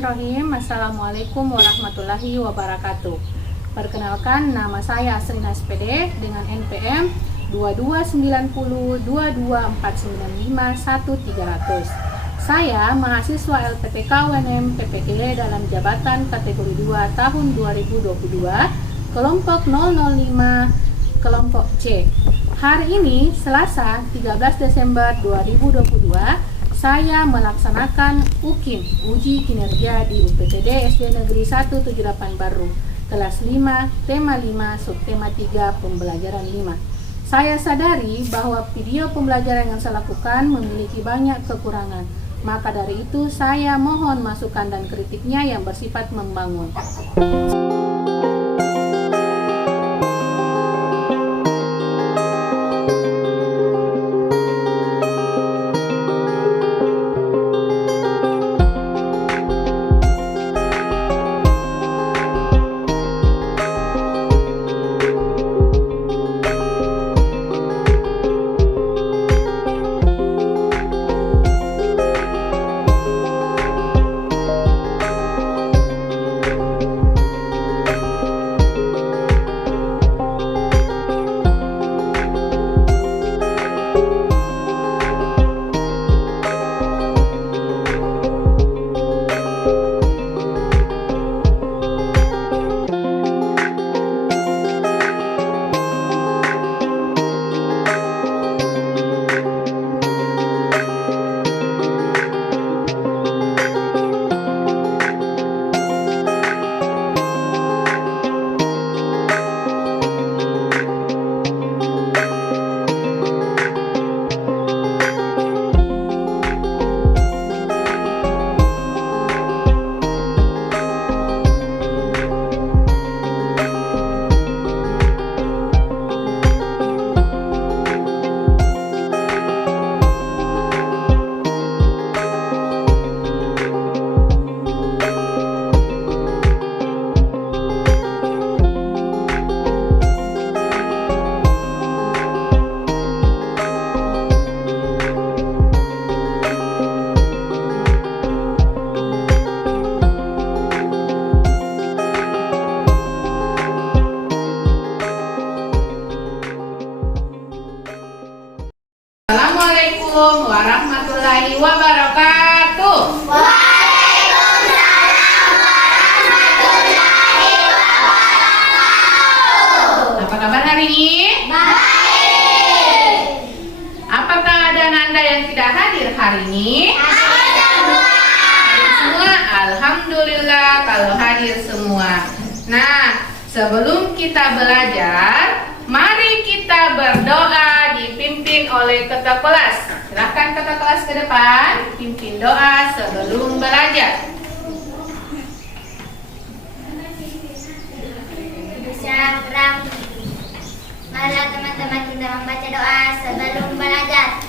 Bismillahirrahmanirrahim. Assalamualaikum warahmatullahi wabarakatuh. Perkenalkan, nama saya Asrina SPD dengan NPM 2290224951 Saya mahasiswa LPTK UNM PPG dalam jabatan kategori 2 tahun 2022, kelompok 005, kelompok C. Hari ini, Selasa 13 Desember 2022, saya melaksanakan UKIM, Uji Kinerja di UPTD SD Negeri 178 Baru, kelas 5, tema 5, subtema 3, pembelajaran 5. Saya sadari bahwa video pembelajaran yang saya lakukan memiliki banyak kekurangan. Maka dari itu, saya mohon masukan dan kritiknya yang bersifat membangun. Assalamualaikum warahmatullahi wabarakatuh. Waalaikumsalam warahmatullahi wabarakatuh. Apa kabar hari ini? Baik. Apa keadaan Anda yang tidak hadir hari ini? Hadir semua. Hadir semua? Alhamdulillah kalau hadir semua. Nah, sebelum kita belajar, mari kita berdoa dipimpin oleh ketua kelas. Silakan ketua kelas ke depan, pimpin doa sebelum belajar. Sekarang, marilah teman-teman kita membaca doa sebelum belajar.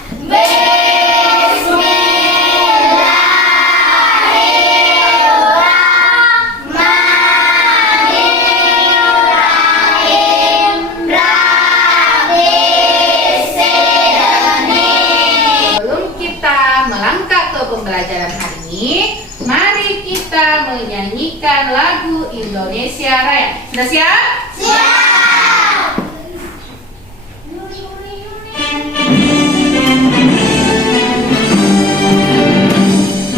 Pembelajaran hari ini, mari kita menyanyikan lagu Indonesia Raya. Sudah siap? Siap.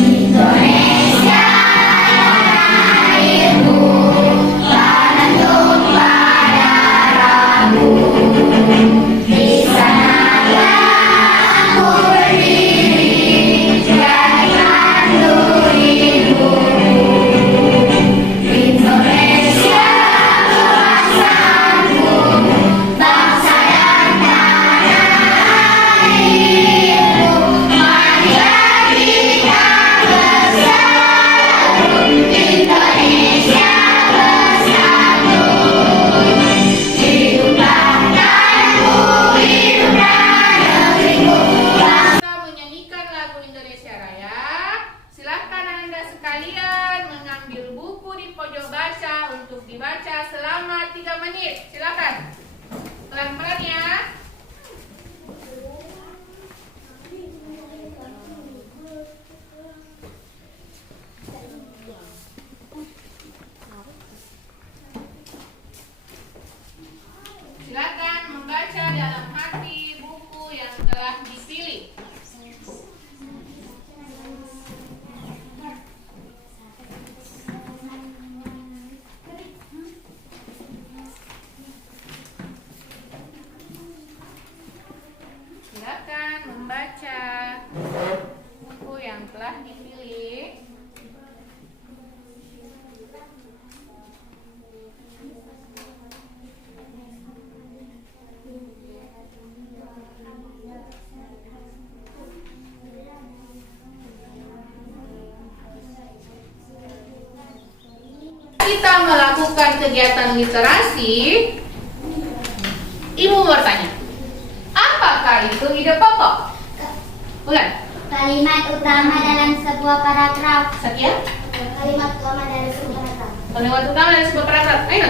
Indonesia lahirku, tanah tumpah darahmu. Di sana aku berdiri dan mengandung ibu. Indonesia bangsaku, bangsa dan tanah airku. Marilah kita bersatu, Indonesia bersatu. Hiduplah tanahku, hiduplah negeriku. Kita menyanyikan lagu Indonesia Raya. Silakan Anda sekalian mengambil buku di pojok baca untuk dibaca selama 3 menit. Silakan. Pelan-pelan ya. kita melakukan kegiatan literasi, Ibu bertanya, apakah itu ide pokok? Bukan? Kalimat utama dalam sebuah paragraf. Sekian? Kalimat utama dari sebuah paragraf. Kalimat utama dari sebuah paragraf. Ayo.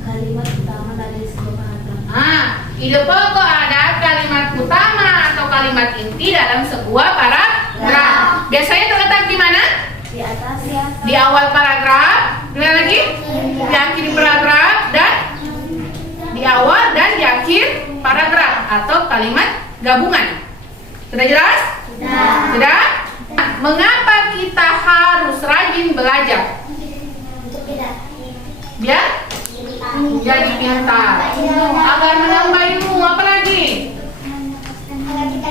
Kalimat utama dari sebuah paragraf. Ide pokok ada kalimat utama atau kalimat inti dalam sebuah paragraf. Biasanya terletak di mana? Di atas ya. Di awal paragraf. Di mana lagi? Di akhir paragraf dan di awal dan di akhir paragraf atau kalimat gabungan. Sudah jelas? Sudah? Mengapa kita harus rajin belajar? Untuk tidak Biar jadi pintar, agar menambah ilmu. Apa lagi?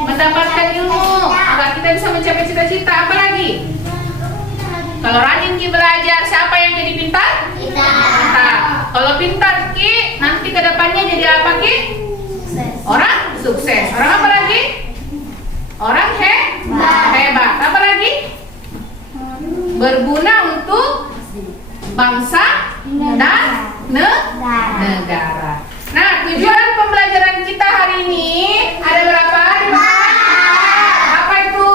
Mendapatkan ilmu, agar kita bisa mencapai cita-cita. Apa lagi? Kalau rajin Ki belajar, siapa yang jadi pintar? Pintar. Kalau pintar Ki, nanti kedepannya jadi apa Ki? Orang sukses. Orang apa lagi? Orang hebat. Apa lagi? Berguna untuk bangsa dan negara. Nah, tujuan pembelajaran kita hari ini ada berapa? Apa itu?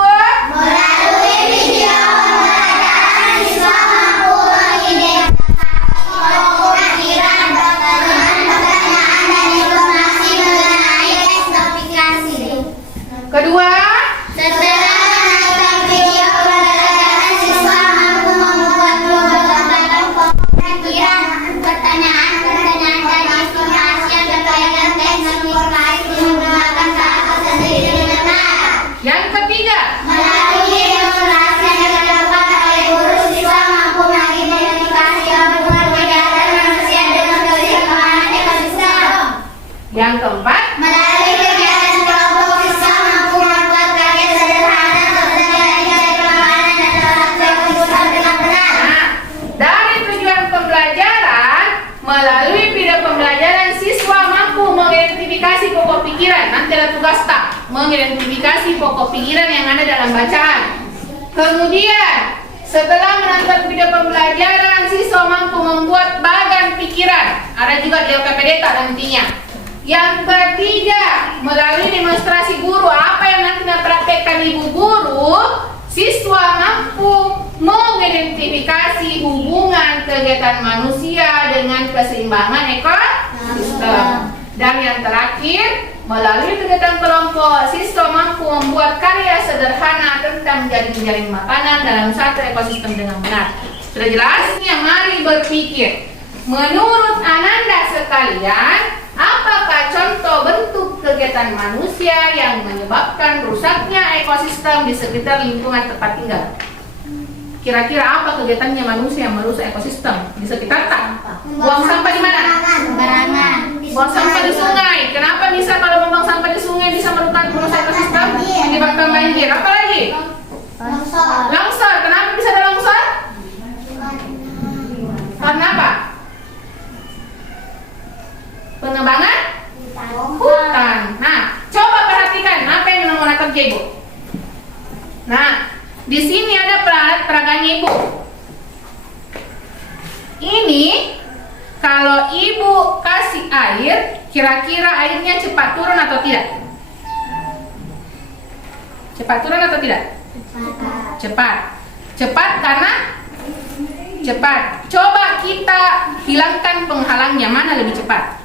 melalui video pembelajaran siswa mampu mengidentifikasi pemikiran, pertanyaan dan informasi mengenai teks aplikasi. Kedua, Setelah menonton video pembelajaran, siswa mampu membuat beberapa pemikiran, pertanyaan, dan informasi yang berkaitan teks aplikasi menggunakan bahasa sendiri dengan benar. yang ketiga, Melalui demonstrasi yang dilakukan oleh guru, siswa mampu mengidentifikasi hubungan kegiatan manusia dengan keseimbangan ekosistem. yang keempat, Melalui kegiatan kelompok, siswa mampu membuat karya sederhana terjadi makanan dan dalam kehidupan dengan benar. Nah, dari tujuan pembelajaran, melalui video pembelajaran siswa mampu mengidentifikasi pokok pikiran. Nanti ada tugas tak, mengidentifikasi pokok pikiran yang ada dalam bacaan. Kemudian, setelah menonton video pembelajaran, siswa mampu membuat bagan pikiran. Ada juga di LPPD tak nantinya. Yang ketiga, melalui demonstrasi guru, apa yang nanti dipraktekkan ibu guru, siswa mampu mengidentifikasi hubungan kegiatan manusia dengan keseimbangan ekosistem. Dan yang terakhir, melalui kegiatan kelompok, siswa mampu membuat karya sederhana tentang jaring-jaring makanan dalam satu ekosistem dengan benar. Sudah jelas? Ya, mari berpikir. Menurut Ananda sekalian, apakah contoh bentuk kegiatan manusia yang menyebabkan rusaknya ekosistem di sekitar lingkungan tempat tinggal? Kira-kira apa kegiatannya manusia yang merusak ekosistem di sekitar tak? Buang sampah di mana? Sembarangan. Buang sampah di sungai. Kenapa bisa kalau membuang sampah di sungai bisa merusak ekosistem? Menyebabkan banjir. Apa lagi? Longsor. Longsor. Kenapa bisa ada longsor? Karena apa? Penebangan hutan. Nah, coba perhatikan apa yang mau kerja ibu. Nah, di sini ada peraganya ibu. Ini kalau ibu kasih air, kira-kira airnya cepat turun atau tidak? Cepat turun atau tidak? Cepat. Cepat karena cepat. Coba kita hilangkan penghalangnya, mana lebih cepat?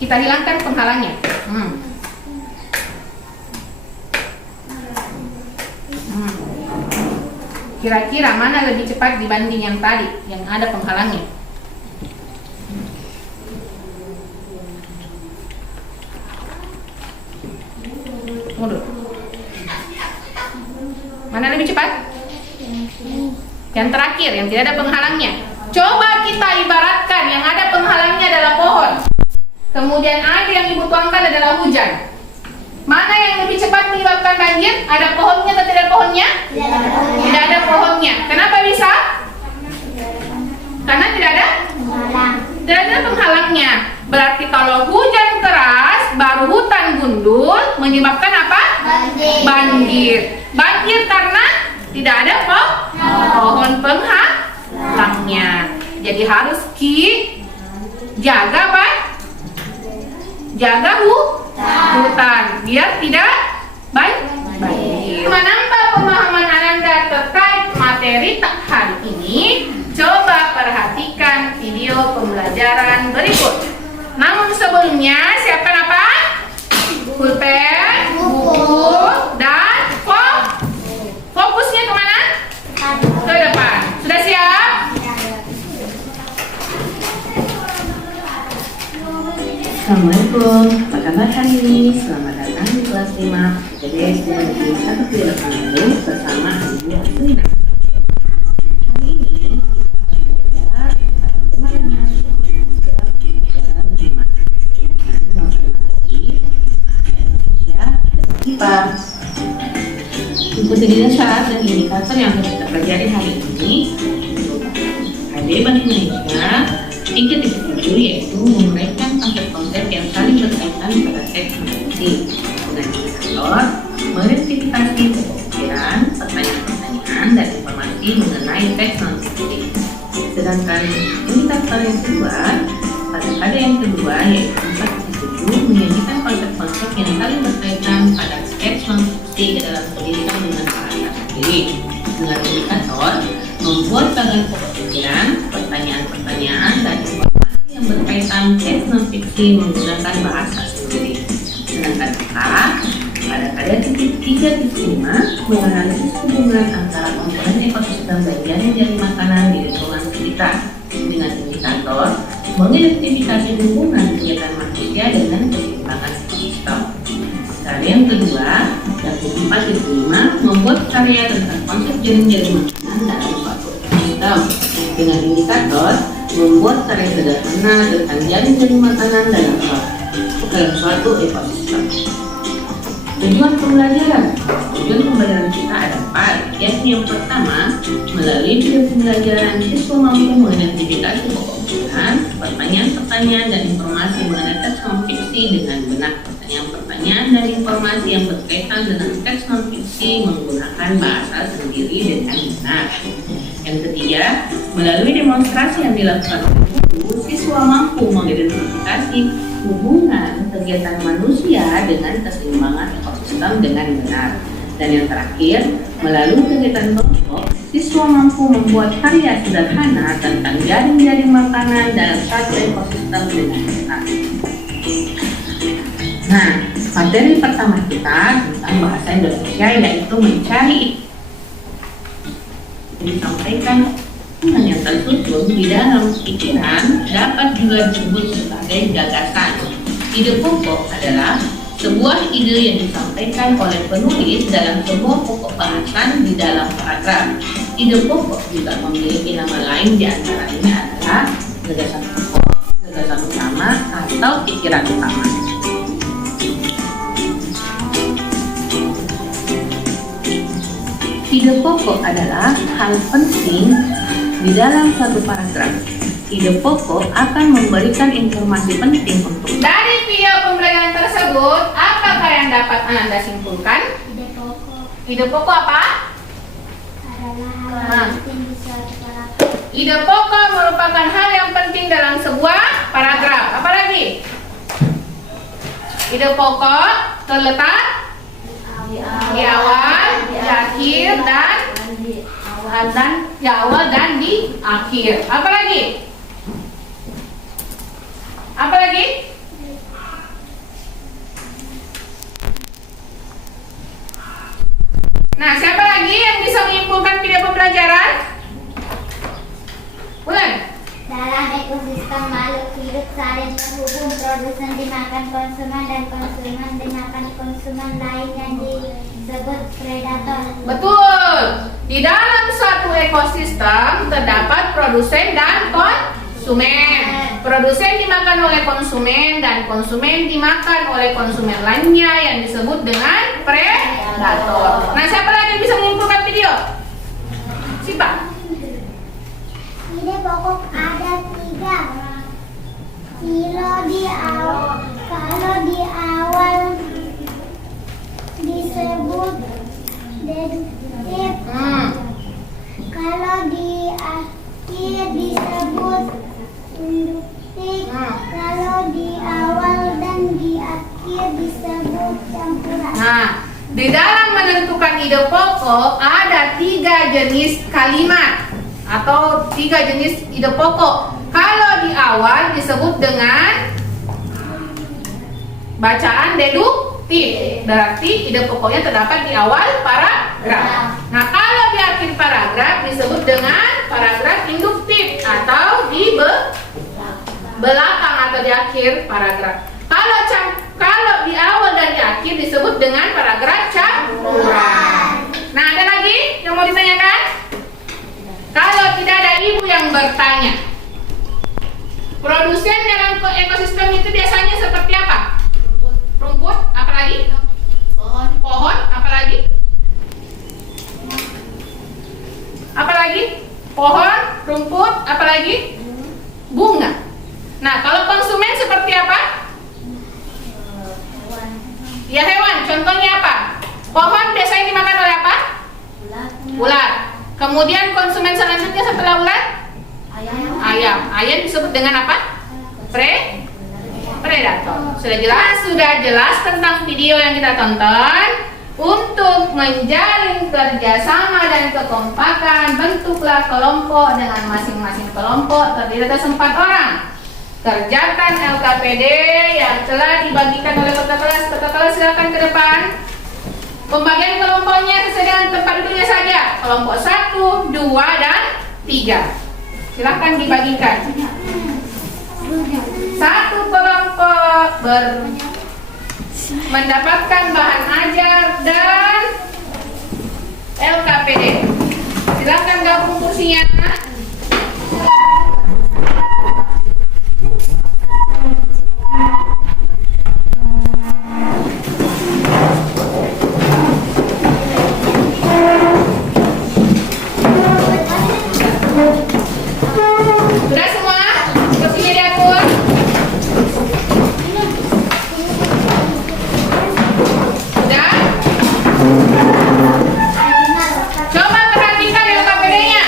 Kita hilangkan penghalangnya. Kira-kira mana lebih cepat dibanding yang tadi, yang ada penghalangnya? Mundur. Mana lebih cepat? Yang terakhir, yang tidak ada penghalangnya. Coba kita ibaratkan yang ada penghalangnya adalah pohon. Kemudian air yang ibu tuangkan adalah hujan. Mana yang lebih cepat menyebabkan banjir? Ada pohonnya atau tidak ada pohonnya? Tidak ada pohonnya. Kenapa bisa? Karena tidak ada penghalangnya. Berarti kalau hujan keras baru hutan gundul menyebabkan apa? Banjir. Banjir. Banjir karena tidak ada pohon penghalangnya. Jadi harus jaga apa? Jaga hutan biar tidak banjir. Menambah pemahaman Ananda terkait materi hari ini, coba perhatikan video pembelajaran berikut. Namun sebelumnya siapkan apa? Pulpen, buku, dan fokusnya kemana? Ke depan. Sudah siap? Assalamualaikum, apa kabar hari ini? Selamat datang di kelas 5 PPDS Negeri 1 Pilihan bersama Ibu Aslina. Hari ini kita belajar pada temanya pelajaran 5 dengan bahasa Indonesia dan IPA. Ikuti dasar dan indikator yang harus kita pelajari hari ini. HD Bahasa Indonesia 3.7 yaitu menguraikan konsep-konsep yang saling berkaitan pada teks materi dengan indikator merektifikasi pemikiran, pertanyaan-pertanyaan dan informasi mengenai teks non-fiksi. Sedangkan indikator yang kedua pada pada yang kedua yaitu 4.7 menyajikan konsep-konsep yang saling berkaitan pada teks non-fiksi ke dalam pendidikan dengan bahasa sendiri dengan indikator membuat bagan pokok pikiran, pertanyaan-pertanyaan dan informasi yang berkaitan teks non-fiksi menggunakan bahasa sendiri. Sedangkan pada pada titik 3.5 menganalisis hubungan antara komponen ekosistem dan jaring makanan di lingkungan sekitar dengan indikator mengidentifikasi hubungan kegiatan manusia dengan keseimbangan ekosistem. Dan yang kedua, yang 4.5 membuat karya tentang konsep jaring makanan dalam suatu ekosistem dengan indikator membuat karya sederhana tentang jaring makanan dalam suatu ekosistem. Tujuan pembelajaran kita ada 4, yakni yang pertama, melalui video pembelajaran siswa mampu mengidentifikasi pokok pikiran, pertanyaan-pertanyaan dan informasi mengenai teks non-fiksi dengan benar. Pertanyaan-pertanyaan dan informasi yang berkaitan dengan teks non-fiksi menggunakan bahasa sendiri dengan benar. Yang ketiga, melalui demonstrasi yang dilakukan oleh guru, siswa mampu mengidentifikasi hubungan kegiatan manusia dengan keseimbangan ekosistem dengan benar. Dan yang terakhir, melalui kegiatan kelompok, siswa mampu membuat karya sederhana tentang jaring-jaring makanan dalam satu ekosistem dengan benar. Nah, materi pertama kita tentang bahasa Indonesia yaitu mencari. Disampaikan yang tersusun di dalam pikiran dapat juga disebut sebagai gagasan. Ide pokok adalah sebuah ide yang disampaikan oleh penulis dalam sebuah pokok bahasan di dalam paragraf. Ide pokok juga memiliki nama lain, di antaranya adalah gagasan pokok, gagasan utama, atau pikiran utama. Ide pokok adalah hal penting di dalam suatu paragraf. Ide pokok akan memberikan informasi penting untuk. Dari video pembelajaran tersebut, apakah yang dapat Anda simpulkan? Ide pokok Ide pokok apa? adalah hal penting di suatu paragraf. Ide pokok merupakan hal yang penting dalam sebuah paragraf. Apa lagi? Ide pokok terletak di awal, di akhir, dan di awal dan di akhir. Apa lagi? Apa lagi? Nah, siapa lagi yang bisa menyimpulkan video pembelajaran? Bulan? Dalam ekosistem makhluk hidup saling terhubung, produsen dimakan konsumen dan konsumen dimakan konsumen lain yang disebut predator. Betul. Di dalam suatu ekosistem terdapat produsen dan konsumen. Produsen dimakan oleh konsumen dan konsumen dimakan oleh konsumen lainnya yang disebut dengan predator. Nah, siapa lagi yang bisa menyimpulkan video? Siapa? Ide pokok ada 3. Kalau di awal disebut deduktif, ide pokok ada 3 jenis kalimat atau 3 jenis ide pokok. Kalau di awal disebut dengan bacaan deduktif, berarti ide pokoknya terdapat di awal paragraf. Nah, kalau di akhir paragraf disebut dengan paragraf induktif atau di belakang atau di akhir paragraf. Kalau di awal dan di akhir disebut dengan paragraf campuran. Nah, ada lagi yang mau ditanyakan? Kalau tidak ada ibu yang bertanya, produsen dalam ekosistem itu biasanya seperti apa? Rumput, apa lagi? Pohon, apa lagi? Apa lagi? Pohon, rumput, apa lagi? Bunga. Nah, kalau konsumen seperti apa? Ya, hewan. Contohnya apa? Pohon biasanya dimakan oleh apa? Ular. Kemudian konsumen selanjutnya setelah ular? Ayam. Ayam disebut dengan apa? Predator. Sudah jelas tentang video yang kita tonton. Untuk menjalin kerjasama dan kekompakan, bentuklah kelompok dengan masing-masing kelompok terdiri atas 4 orang. Kerjakan LKPD yang telah dibagikan oleh kota kelas silakan ke depan. Pembagian kelompoknya sesuai dengan tempat duduknya saja. Kelompok 1, 2, dan 3. Silakan dibagikan. Satu kelompok mendapatkan bahan ajar dan LKPD. Silakan gabung kursinya. Sudah semua? Kursinya diatur? Sudah? Coba perhatikan LKPD-nya.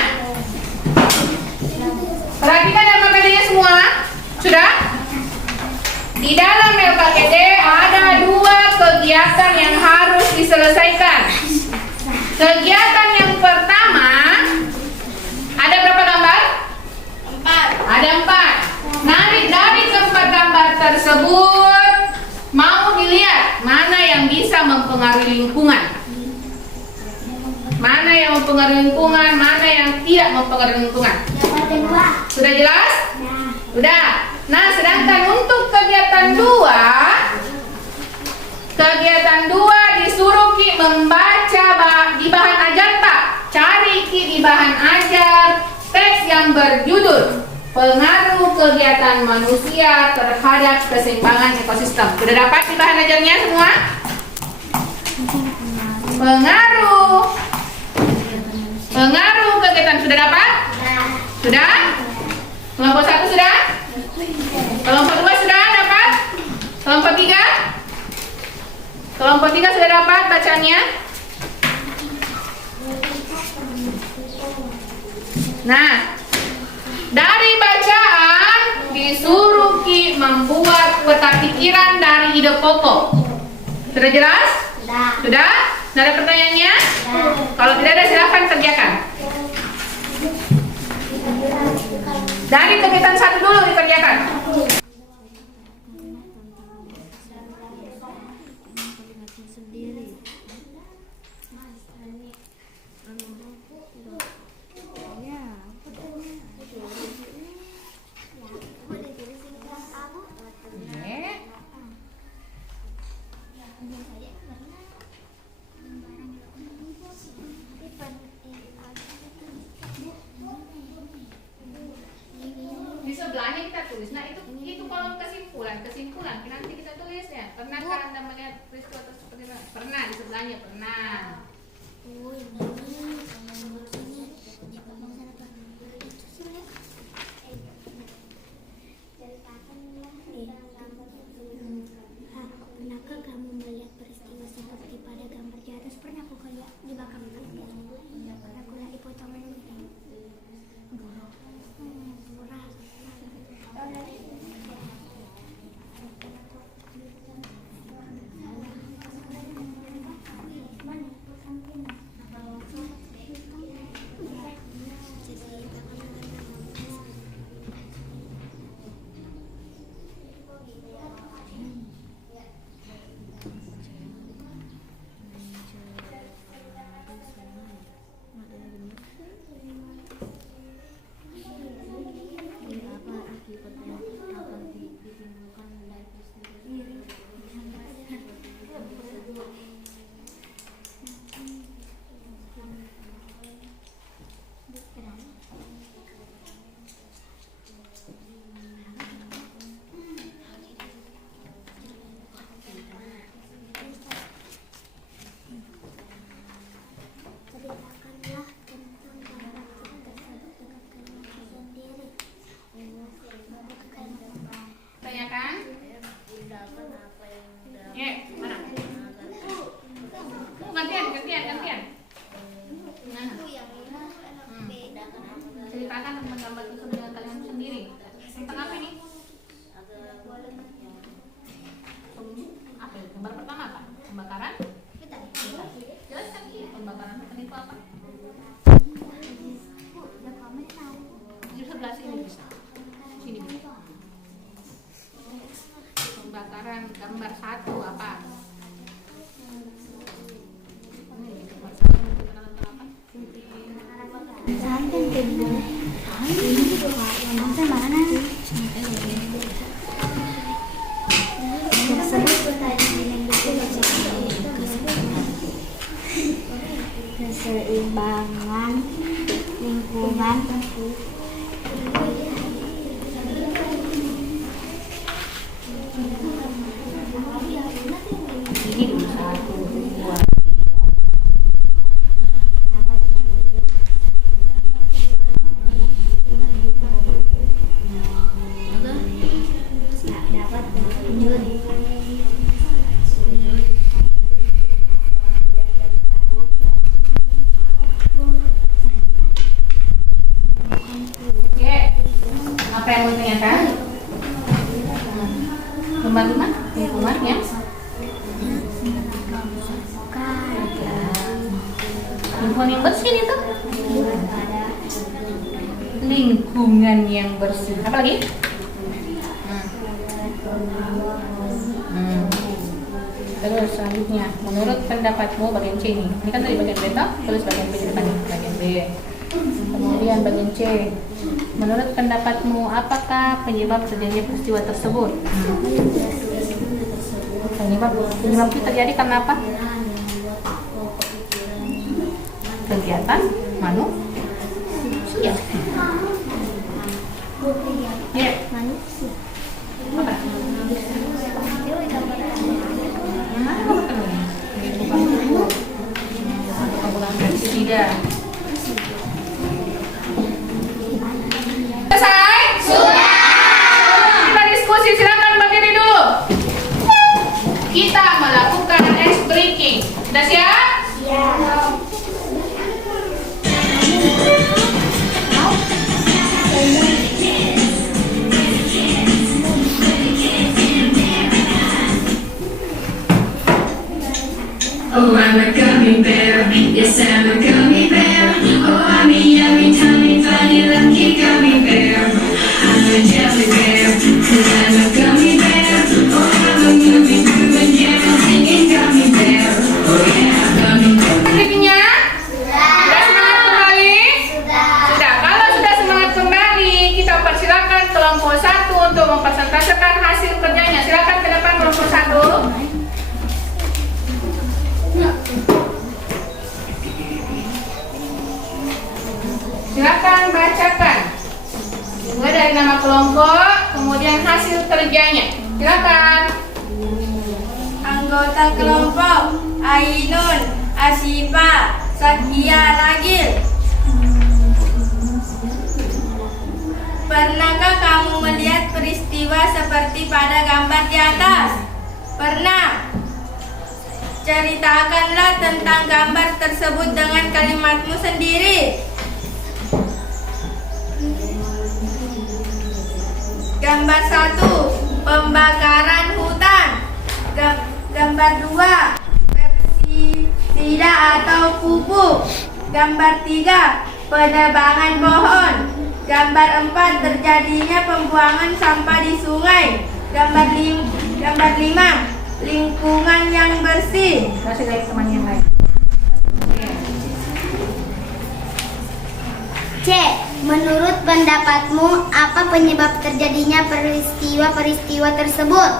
Perhatikan LKPD-nya semua. Sudah? Di dalam LKPD ada 2 kegiatan yang harus diselesaikan. Kegiatan yang pertama, ada berapa gambar? 4. Ada 4. Dari keempat gambar tersebut mau dilihat mana yang bisa mempengaruhi lingkungan. Mana yang mempengaruhi lingkungan, mana yang tidak mempengaruhi lingkungan. Sudah jelas? Sudah. Nah, sedangkan untuk kegiatan 2 disuruh Ki membaca di bahan ajar Pak. Cari Ki di bahan ajar teks yang berjudul Pengaruh Kegiatan Manusia Terhadap Keseimbangan Ekosistem. Sudah dapat di bahan ajarnya semua? Pengaruh kegiatan sudah dapat? Sudah? Kelompok 1 sudah? Kelompok 2 sudah dapat? Kelompok 3? Kelompok 3 sudah dapat bacanya? Nah, dari bacaan disuruh Ki membuat peta pikiran dari ide pokok. Sudah jelas? Sudah? Tidak ada pertanyaannya? Kalau tidak ada silahkan kerjakan. Dari kegiatan 1 dulu dikerjakan. Di sebelahnya kita tulis. Nah, itu kolom kesimpulan. Nanti kita tulis ya. Pernahkah Anda melihat peristiwa seperti itu? Pernah, di sebelahnya pernah. Pernahkah kamu melihat peristiwa seperti pada gambar di atas? Pernah aku lihat di belakang karena aku lihat di potongan ini. Murah. Keseimbangan lingkungan. Ini dulu 1, 2. Dapat lanjut. Oke, apa yang mau ditanyakan? Lembar 5, lingkungan ya. Lingkungan yang bersih itu. Lingkungan yang bersih. Apa lagi? Terus selanjutnya, menurut pendapatmu bagian C ini. Ini kan tadi bagian B toh, terus bagian B di depan nih, bagian B. Kemudian bagian C. Menurut pendapatmu apakah penyebab terjadinya peristiwa tersebut? Penyebab itu terjadi karena apa? Kegiatan manusia. Ya. Apa? Yang mana kamu kenal? Tidak. Selesai? Sudah. Kita diskusi, silakan berdiri dulu. Kita melakukan ice breaking. Sudah siap? Siap. Oh, I'm a gummy bear. Yes, I'm a gummy bear. Oh, I'm a yummy, tummy, funny, lucky gummy bear. I'm a jelly bear, 'cause I'm a gummy bear. Oh, I'm a moving through and yeah, singing gummy bear. Oh yeah, gummy bear. Aktivitasnya? Sudah semangat kembali? Sudah. Kalau sudah semangat kembali, kita persilakan kelompok 1 untuk mempresentasikan hasil kerjanya. Silakan ke depan kelompok 1. Silakan bacakan. Mulai dari nama kelompok, kemudian hasil kerjanya. Silakan. Anggota kelompok Ainun, Asifa, Sakia, Ragil. Pernahkah kamu melihat peristiwa seperti pada gambar di atas? Pernah. Ceritakanlah tentang gambar tersebut dengan kalimatmu sendiri. Gambar 1, pembakaran hutan. Gambar 2, pestisida atau pupuk. Gambar 3, penebangan pohon. Gambar 4, terjadinya pembuangan sampah di sungai. Gambar 5, lingkungan yang bersih. Kasih dari teman yang lain. C. Menurut pendapatmu, apa penyebab terjadinya peristiwa-peristiwa tersebut?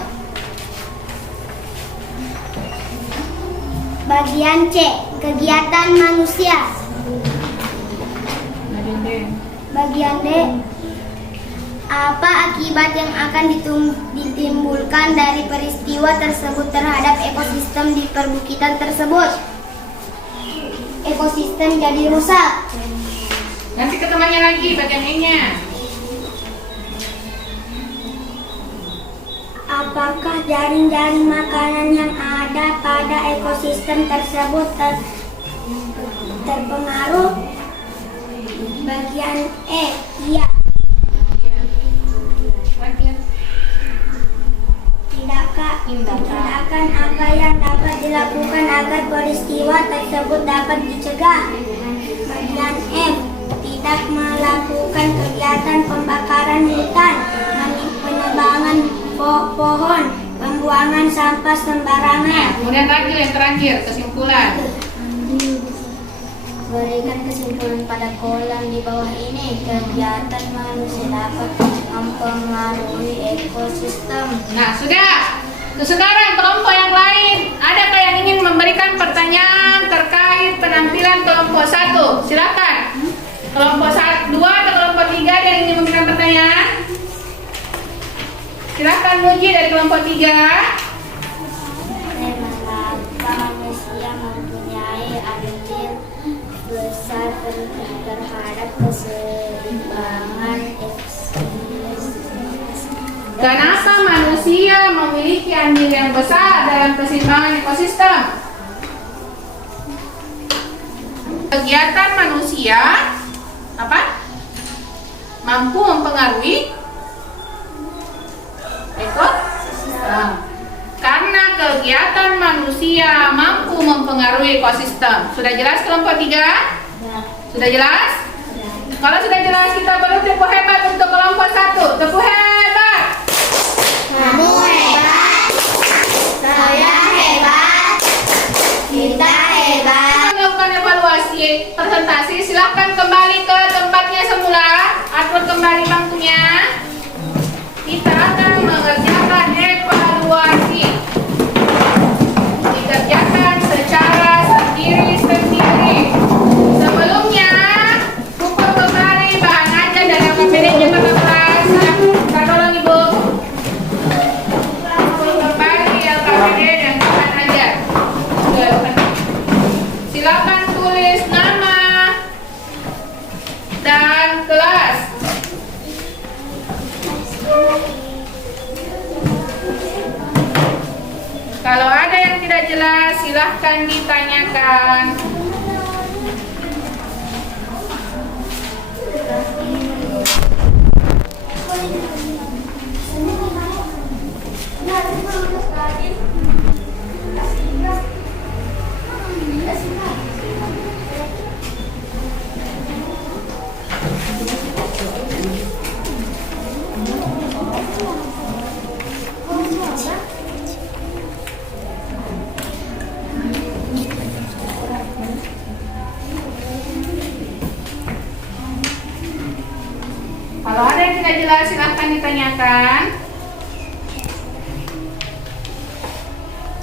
Bagian C. Kegiatan manusia. Bagian D. Apa akibat yang akan ditimbulkan dari peristiwa tersebut terhadap ekosistem di perbukitan tersebut? Ekosistem jadi rusak. Nanti ke temannya lagi bagian E-nya. Apakah jaring-jaring makanan yang ada pada ekosistem tersebut terpengaruh? Bagian E, iya. Tindakan apa yang dapat dilakukan agar peristiwa tersebut dapat dicegah? Bagian F, tidak melakukan kegiatan pembakaran hutan, penebangan pohon, pembuangan sampah sembarangan. Kemudian lagi yang terakhir, kesimpulan. Berikan kesimpulan pada kolom di bawah ini. Kegiatan manusia dapat mempengaruhi ekosistem. Nah, sudah. Sekarang kelompok yang lain, adakah yang ingin memberikan pertanyaan terkait penampilan kelompok 1? Silakan. Kelompok 2 atau kelompok 3 ada yang ingin memberikan pertanyaan? Silakan Muji dari kelompok 3. Mengapa manusia mempunyai andil besar terhadap keseimbangan Kenapa manusia memiliki andil yang besar dalam keseimbangan ekosistem? Kegiatan manusia apa? Mampu mempengaruhi ekosistem. Karena kegiatan manusia mampu mempengaruhi ekosistem. Sudah jelas kelompok 3? Sudah jelas? Kalau sudah jelas, kita beri tepuk hebat untuk kelompok 1. Tepuk hebat. Kamu hebat, saya hebat, kita hebat. Melakukan evaluasi presentasi, silahkan kembali ke tempatnya semula. Atur kembali bangkunya. Kita akan mengerjakan evaluasi. Dikerjakan secara sendiri-sendiri. Sebelumnya, pupuk kembali bahan ajar dari APBD Jakarta Kelas. Kita tolong Ibu. Pupuk kembali LKPD dan bahan ajar. Silakan tulis nama dan kelas. Kalau ada yang tidak jelas, silahkan ditanyakan. Kalau ada yang tidak jelas, silahkan ditanyakan.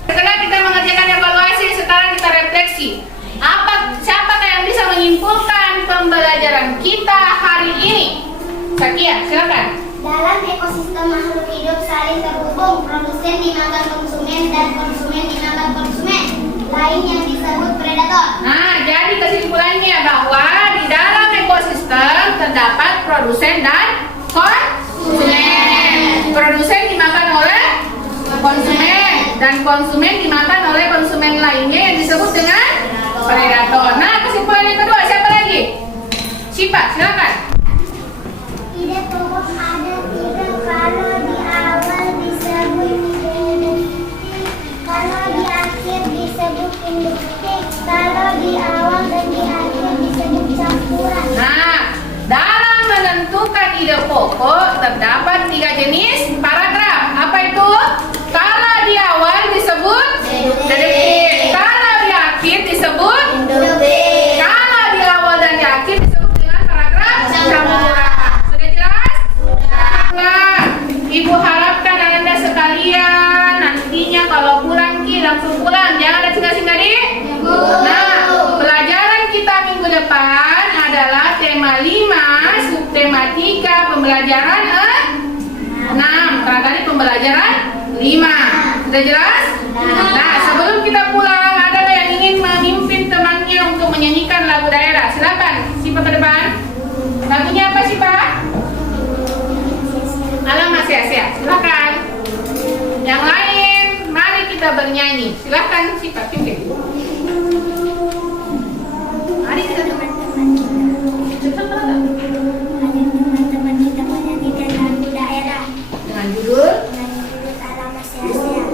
Setelah kita mengerjakan evaluasi, sekarang kita refleksi. Siapakah yang bisa menyimpulkan pembelajaran kita hari ini? Sakia, silakan. Dalam ekosistem makhluk hidup saling terhubung, produsen dimakan konsumen dan konsumen dimakan konsumen lain yang disebut predator. Nah, jadi kesimpulannya bahwa di dalam ekosistem terdapat produsen dan konsumen. Produsen dimakan oleh konsumen dan konsumen dimakan oleh konsumen lainnya yang disebut dengan predator. Nah, kesimpulan yang kedua siapa lagi? Siapa? Silakan. Ide pokok ada tiga. Kalau di awal disebut induktif, kalau di akhir disebut induktif, kalau di awal dan di akhir disebut campuran. Nah, dalam menentukan ide pokok terdapat 3 jenis paragraf. Apa itu? Kalau di awal disebut deduktif, kalau di akhir disebut Induktif. kalau di awal dan di akhir disebut dengan paragraf campuran. Sudah jelas? Sudah. Ibu harapkan Anda sekalian nantinya kalau pulang langsung pulang, jangan ada singgah-singgah di. Nah, pelajaran kita minggu depan adalah tema 5, subtema 3, pembelajaran 6. Barangkali pembelajaran 5. Sudah jelas? Nah, sebelum kita pulang, ada yang ingin memimpin temannya untuk menyanyikan lagu daerah? Silakan, Sipa ke depan. Lagunya apa, Sipa? Alamak, sia-sia. Silakan. Yang lain, mari kita bernyanyi. Silakan, Sipa, pimpin. Mari kita Teman-teman kita menyanyikan lagu daerah dengan judul dengan judul Alamat Sia-Sia.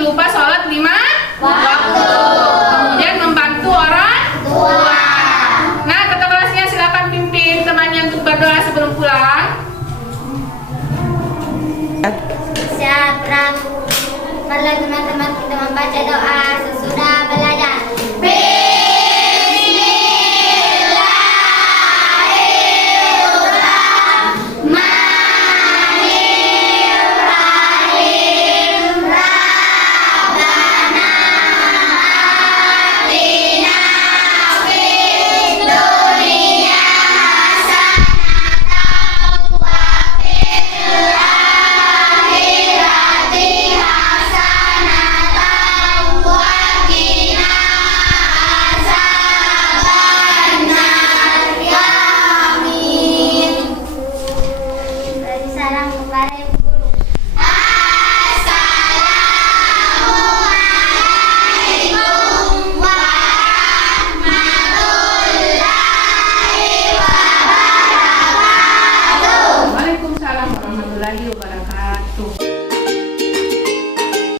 lupa sholat 5 waktu. Kemudian membantu orang tua. Nah, kata kelasnya silakan pimpin temannya untuk berdoa sebelum pulang. Siap, Pram. Mari teman-teman kita membaca doa sesudah belajar.